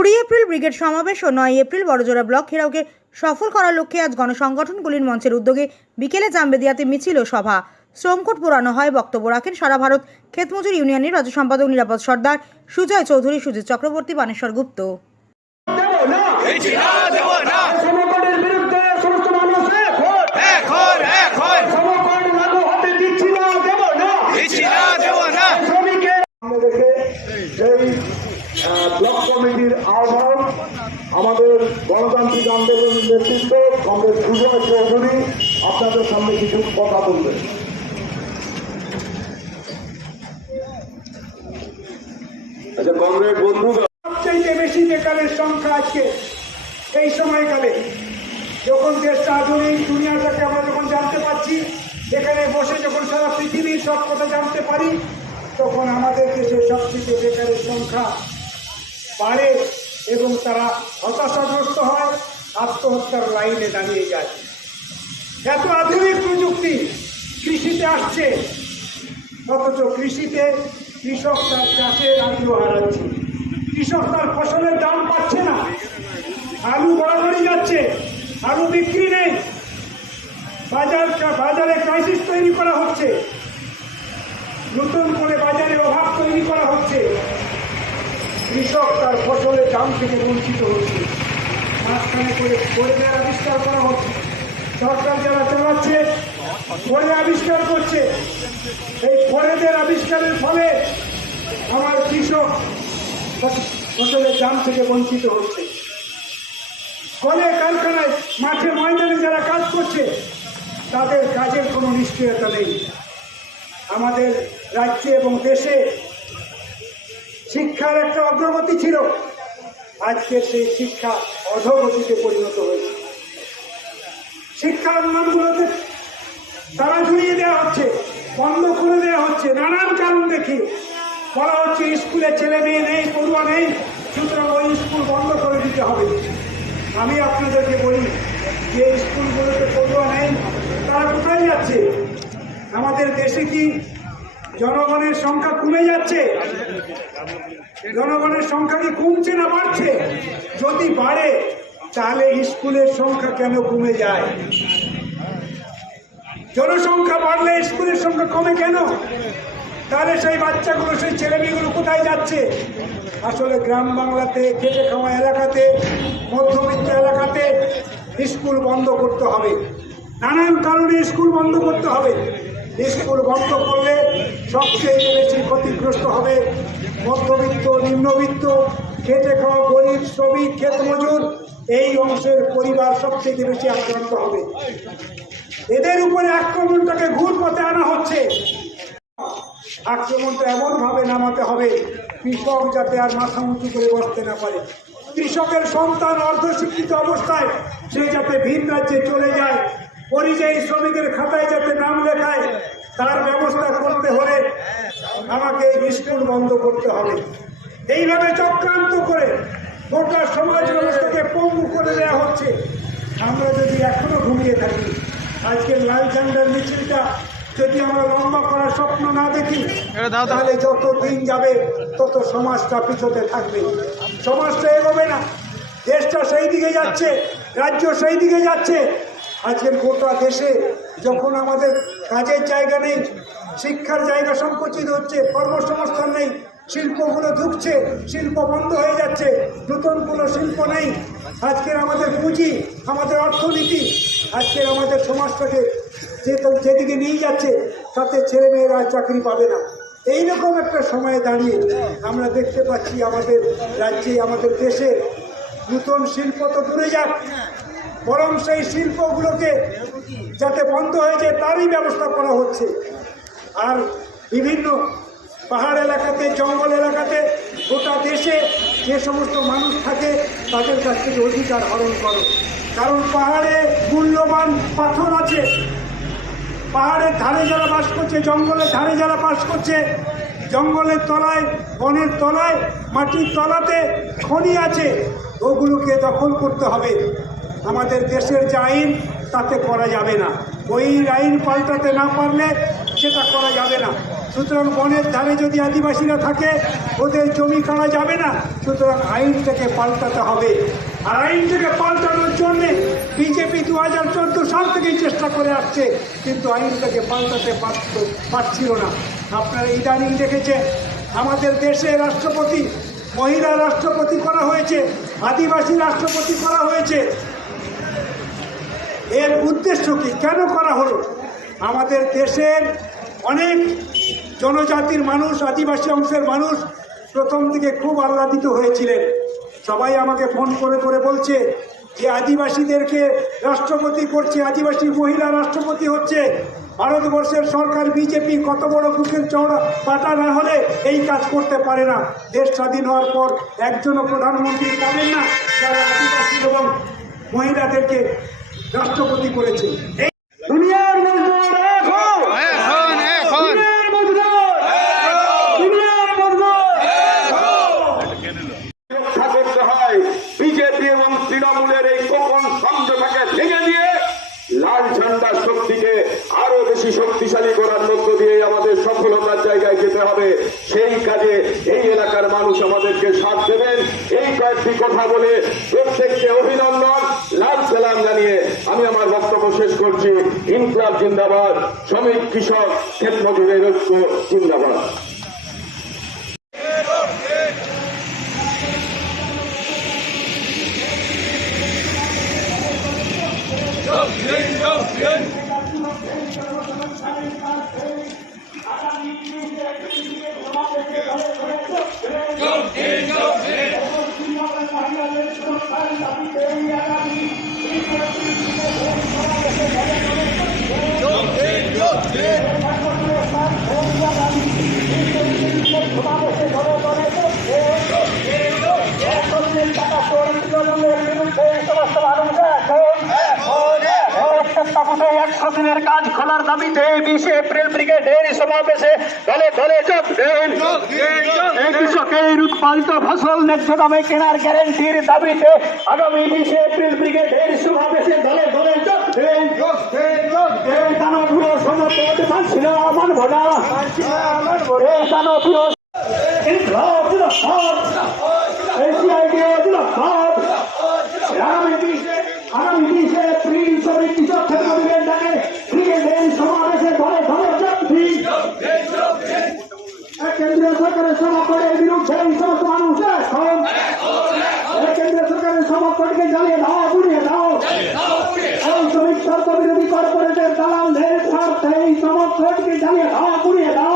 কুড়ি April brigade সমাবেশ ও নয় এপ্রিল বড়জোড়া ব্লক ঘেরাওকে সফল করার লক্ষ্যে আজ গণসংগঠনগুলির মঞ্চের উদ্যোগে বিকেলে জামবেদিয়াতে মিছিল ও সভা। শ্রমকোট পোড়ানো হয়, বক্তব্য রাখেন সারা ভারত ক্ষেতমজুর ইউনিয়নের রাজ্য সম্পাদক নিরাপদ সর্দার সুজয় চৌধুরী, সুজিত চক্রবর্তী, বানেশ্বর গুপ্ত দেব না দিচ্ছি না দেবো না সমকটের বিরুদ্ধে সমস্ত মানুষ এক হোক। এখন এখন সমকট লাগু হতে দিচ্ছি না দেব না দিচ্ছি না দেবো না শ্রমিকের সামনে রেখে এই আহ, ব্লক কমিটির আহ্বান আমাদের গণতান্ত্রিক আন্দোলনের নেতৃত্ব কংগ্রেস সুজয় চৌধুরী আপনাদের সামনে কিছু কথা বলবেন। আচ্ছা কংগ্রেস বন্ধুগণ সবচাইতে বেশি বেকারের সংখ্যা আজকে এই সময়কালে যখন দেশটা আধুনিক দুনিয়াটাকে আমরা যখন জানতে পারছি এখানে বসে যখন সারা পৃথিবীর সব কথা জানতে পারি তখন আমাদের দেশে সবচেয়ে বেকারের সংখ্যা বাড়ে। এবং তারা হতাশাগ্রস্ত হয়, আত্মহত্যার লাইনে দাঁড়িয়ে যায়। এত আধুনিক প্রযুক্তি কৃষিতে আসছে, অথচ কৃষিতে কৃষক তার চাষের আলু হারাচ্ছে। কৃষক তার ফসলের দাম পাচ্ছে না। আলু বরাবরই যাচ্ছে, আলু বিক্রি নেই। বাজার, বাজারে ক্রাইসিস তৈরি করা হচ্ছে। নতুন করে বাজারে অভাব তৈরি করা হচ্ছে কৃষক তার ফসলের দাম থেকে বঞ্চিত হচ্ছে। মাঝখানে করে পরিবের আবিষ্কার করা হচ্ছে। সরকার যারা চালাচ্ছে পরে আবিষ্কার করছে। এই পরেদের আবিষ্কারের ফলে আমার কৃষক ফস- ফসলের দাম থেকে বঞ্চিত হচ্ছে। কলে কারখানায়, মাঠে ময়দানে যারা কাজ করছে, তাদের কাজের কোনো নিশ্চয়তা নেই। আমাদের রাজ্যে এবং দেশে শিক্ষার একটা অগ্রগতি ছিল। আজকে সেই শিক্ষা অধগতিতে পরিণত হয়েছে। শিক্ষার উন্নয়নগুলোতে তারা ঝুলিয়ে দেওয়া হচ্ছে, বন্ধ করে দেওয়া হচ্ছে। নানান কারণ দেখি। বলা হচ্ছে স্কুলে ছেলে মেয়ে নেই, পড়ুয়া নেই, সুতরাং ওই স্কুল বন্ধ করে দিতে হবে। আমি আপনাদেরকে বলি, যে স্কুলগুলোতে পড়ুয়া নেই, তারা কোথায় যাচ্ছে? আমাদের দেশে কি জনগণের সংখ্যা কমে যাচ্ছে। জনগণের সংখ্যা কি কমছে না বাড়ছে? যদি বাড়ে, তাহলে স্কুলের সংখ্যা কেন কমে যায়? জনসংখ্যা বাড়লে স্কুলের সংখ্যা কমে কেন? তাহলে সেই বাচ্চাগুলো, সেই ছেলেমেয়েগুলো কোথায় যাচ্ছে? আসলে গ্রাম বাংলাতে, খেটে খাওয়া এলাকাতে, মধ্যবিত্ত এলাকাতে স্কুল বন্ধ করতে হবে। নানান কারণে স্কুল বন্ধ করতে হবে। স্কুল বন্ধ করলে সবচেয়ে বেশি ক্ষতিগ্রস্ত হবে মধ্যবিত্ত, নিম্নবিত্ত, খেটে খাওয়া গরিব, শ্রমিক, ক্ষেত মজুর। এই অংশের পরিবার সবচেয়ে বেশি আক্রান্ত হবে। এদের উপরে আক্রমণটাকে ঘুর পথে আনা হচ্ছে। আক্রমণটা এমনভাবে নামাতে হবে, কৃষক যাতে আর মাথা উঁচু করে বসতে না পারে। কৃষকের সন্তান অর্ধশিক্ষিত অবস্থায় সে যাতে ভিন রাজ্যে চলে যায় পরিযায়ী শ্রমিকের খাতায় যাতে নাম লেখায় তার ব্যবস্থা করতে হলে আমাকে স্কুল বন্ধ করতে হবে। এইভাবে চক্রান্ত করে গোটা সমাজ ব্যবস্থাকে পঙ্গু করে দেওয়া হচ্ছে। আমরা যদি এখনও ঘুমিয়ে থাকি আজকে লাল ঝান্ডার মিছিলটা যদি আমরা লম্বা করার স্বপ্ন না দেখি তাহলে যত দিন যাবে তত সমাজটা পিছতে থাকবে। সমাজটা এগোবে না। দেশটা সেই দিকে যাচ্ছে রাজ্য সেই দিকে যাচ্ছে আজকের গোটা দেশে যখন আমাদের কাজের জায়গা নেই, শিক্ষার জায়গা সংকুচিত হচ্ছে, কর্মসংস্থান নেই, শিল্পগুলো ঢুকছে শিল্প বন্ধ হয়ে যাচ্ছে নতুন কোনো শিল্প নেই, আজকের আমাদের পুঁজি, আমাদের অর্থনীতি, আজকের আমাদের সমাজটাকে যে যেদিকে নিয়ে যাচ্ছে, তাতে ছেলেমেয়েরা আর চাকরি পাবে না। এইরকম একটা সময়ে দাঁড়িয়ে আমরা দেখতে পাচ্ছি আমাদের রাজ্যে, আমাদের দেশে নতুন শিল্প তো দূরে যাক বরং সেই শিল্পগুলোকে যাতে বন্ধ হয়ে যায়, তারই ব্যবস্থা করা হচ্ছে। আর বিভিন্ন পাহাড় এলাকাতে, জঙ্গল এলাকাতে গোটা দেশে যে সমস্ত মানুষ থাকে, তাদের কাছ থেকে অধিকার হরণ করো। কারণ পাহাড়ে মূল্যবান পাথর আছে। পাহাড়ের ধারে যারা বাস করছে, জঙ্গলের ধারে যারা বাস করছে, জঙ্গলের তলায়, বনের তলায়, মাটির তলাতে খনি আছে। ওগুলোকে দখল করতে হবে। আমাদের দেশের যে আইন, তাতে করা যাবে না। ওই আইন পাল্টাতে না পারলে সেটা করা যাবে না। সুতরাং বনের ধারে যদি আদিবাসীরা থাকে, ওদের জমি কাড়া যাবে না। সুতরাং আইনটাকে পাল্টাতে হবে। আর আইনটাকে পাল্টানোর জন্যে বিজেপি দু হাজার চোদ্দ সাল থেকেই চেষ্টা করে আসছে। কিন্তু আইনটাকে পাল্টাতে পারত পারছিল না। আপনারা ইদানিং দেখেছেন, আমাদের দেশে রাষ্ট্রপতি, মহিলা রাষ্ট্রপতি করা হয়েছে, আদিবাসী রাষ্ট্রপতি করা হয়েছে। এর উদ্দেশ্য কি? কেন করা হলো? আমাদের দেশের অনেক জনজাতির মানুষ, আদিবাসী অংশের মানুষ প্রথম দিকে খুব আহ্লাদিত হয়েছিলেন। সবাই আমাকে ফোন করে করে বলছে যে, আদিবাসীদেরকে রাষ্ট্রপতি করছে, আদিবাসী মহিলা রাষ্ট্রপতি হচ্ছে। ভারতবর্ষের সরকার, বিজেপি কত বড় বুকের চওড়া পাটা না হলে এই কাজ করতে পারে না। দেশ স্বাধীন হওয়ার পর একজনও প্রধানমন্ত্রী পাবেন না। যারা আদিবাসী এবং মহিলাদেরকে রাষ্ট্রপতি করেছে। দুনিয়ার মজদুর এখন এখন দুনিয়ার মজদুর। দুনিয়ার মজদুর। রক্ষা করতে হয় বিজেপি এবং তৃণমূলের এই গোপন সংযোগটাকে ভেঙে দিয়ে লাল ঝান্ডার শক্তিকে আরও বেশি শক্তিশালী করার মধ্য দিয়ে আমাদের সফলতার জায়গায় যেতে হবে। সেই কাজে এই এলাকার মানুষ আমাদেরকে সাথ দেবেন। এই কয়েকটি কথা বলে প্রত্যেককে অভিনন্দন লাল সালাম জানিয়ে আমি আমার বক্তব্য করছি ইনকলাব জিন্দাবাদ শ্রমিক কৃষক ক্ষেত্রজুড়ের ঐক্য জিন্দাবাদ। Yo, yo, yo, একশো দিনের কাজ খোলার দাবিতে বিশে এপ্রিল ব্রিগেডের সমাবেশে দলে দলে যোগ দেন। কৃষকের উৎপাদিত ফসল ন্যায্য দামে কেনার গ্যারেন্টির দাবিতে আগামী বিশে এপ্রিল ব্রিগেডের সমাবেশে দলে দলে যোগ দেন। মানব না সমাপনকে জ্বালিয়ে দাও উড়িয়ে দাও। এই শ্রমিক স্বার্থ বিরোধী কর্পোরেটের দালালদের স্বার্থে এই সমর্থনকে জ্বালিয়ে দাও উড়িয়ে দাও।